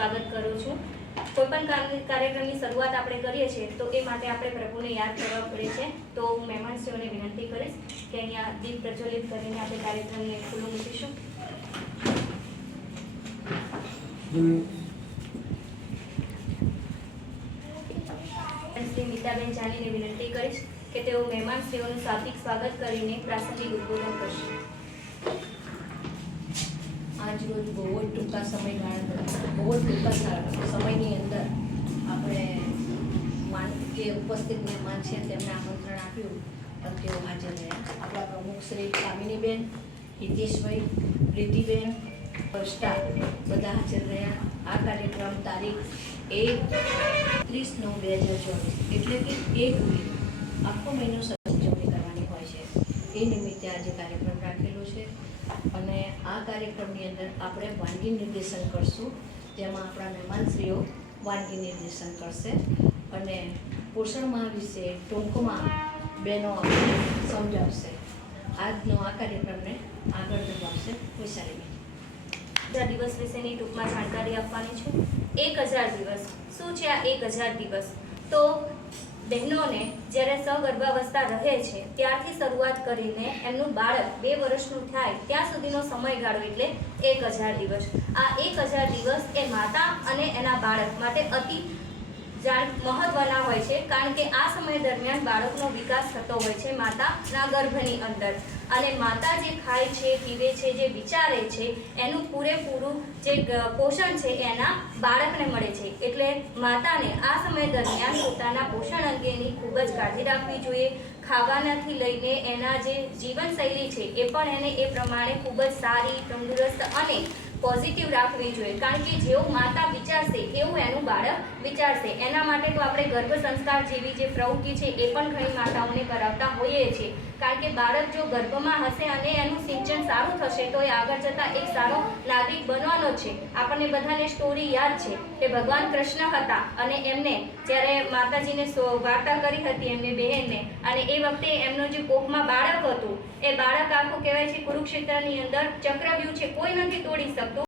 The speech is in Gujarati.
સ્વાગત કરું છું. કોઈ પણ કાર્યક્રમની શરૂઆત આપણે કરીએ છીએ, તો એ માટે આપણે પ્રભુને યાદ કરવા પડે છે. તો હું મહેમાનશ્રીઓને વિનંતી કરીશ કે અહીંયા દીપ પ્રજ્વલિત કરીને આપણે કાર્યક્રમને ખુલ્લું મૂકીશું. શ્રી મિતાબેન જાનીને વિનંતી કરીશ કે તેઓ મહેમાનશ્રીઓનું સાત્વિક સ્વાગત કરીને પ્રાસંગિક ઉદબોધન કરશે. આજ રોજ બહુ જ ટૂંકા સમયગાળા બહુ જ ટૂંકા સમયની અંદર આપણે માન, જે ઉપસ્થિત મહેમાન છે તેમને આમંત્રણ આપ્યું, પણ તેઓ હાજર રહ્યા. આપણા પ્રમુખ શ્રી કામિનીબેન, હિતેશભાઈ, પ્રીતિબેન, સ્ટાફ બધા હાજર રહ્યા. આ કાર્યક્રમ તારીખ એક ત્રીસ નવ બે હજાર ચોવીસ, એટલે કે એક વીક આખો મહિનો ઉજવણી કરવાની હોય છે. એ નિમિત્તે આજે કાર્યક્રમ રાખેલો છે અને આ કાર્યક્રમની અંદર આપણે વાનગી નિર્દેશન કરશું, જેમાં આપણા મહેમાનશ્રીઓ વાનગી નિર્દેશન કરશે. અને પોષણ માહ વિશે ટૂંકમાં બહેનો આપણે સમજાવશે. આજનો આ કાર્યક્રમને આગળ ધપાવશે વૈશાલીબેન હજાર દિવસ વિશેની ટૂંકમાં જાણકારી આપવાની છું. એક હજાર દિવસ. શું છે આ એક હજાર દિવસ? તો બહેનોને જ્યારે સગર્ભાવસ્થા રહે છે, ત્યારથી શરૂઆત કરીને એમનું બાળક બે વર્ષનું થાય ત્યાં સુધીનો સમયગાળો એટલે એક હજાર દિવસ. આ એક હજાર દિવસ એ માતા અને એના બાળક માટે અતિ જાણ મહત્વના હોય છે, કારણ કે આ સમય દરમિયાન બાળકનો વિકાસ થતો હોય છે માતાના ગર્ભની અંદર. અને માતા જે ખાય છે, પીવે છે, જે વિચારે છે, એનું પૂરેપૂરું જે પોષણ છે, એના બાળકને મળે છે. એટલે માતાને આ સમય દરમિયાન પોતાના પોષણ અંગેની ખૂબ જ કાળજી રાખવી જોઈએ. ખાવાનાથી લઈને એના જે જીવનશૈલી છે, એ પણ એને એ પ્રમાણે ખૂબ જ સારી, તંદુરસ્ત અને પોઝિટિવ રાખવી જોઈએ. કારણ કે જેવું માતા વિચારશે બાળક વિચારશે. એના માટે તો આપણે ગર્ભ સંસ્કાર જેવી જે પ્રવૃત્તિ છે એ પણ ઘણી માતાઓને કરાવતા હોઈએ છીએ. કારણ કે બાળક જો ગર્ભમાં હશે અને એનું સિંચન સારું થશે, તો એ આગળ જતાં એક સારો નાગરિક બનવાનો છે. આપણને બધાને સ્ટોરી યાદ છે કે ભગવાન કૃષ્ણ હતા અને એમને જ્યારે માતાજીને વાર્તા કરી હતી એમને બહેનને, અને એ વખતે એમનો જે કોખમાં બાળક હતું, એ બાળક આખું કહેવાય છે કુરુક્ષેત્રની અંદર ચક્રવ્યૂહ છે. કોઈ નથી તોડી શકતું.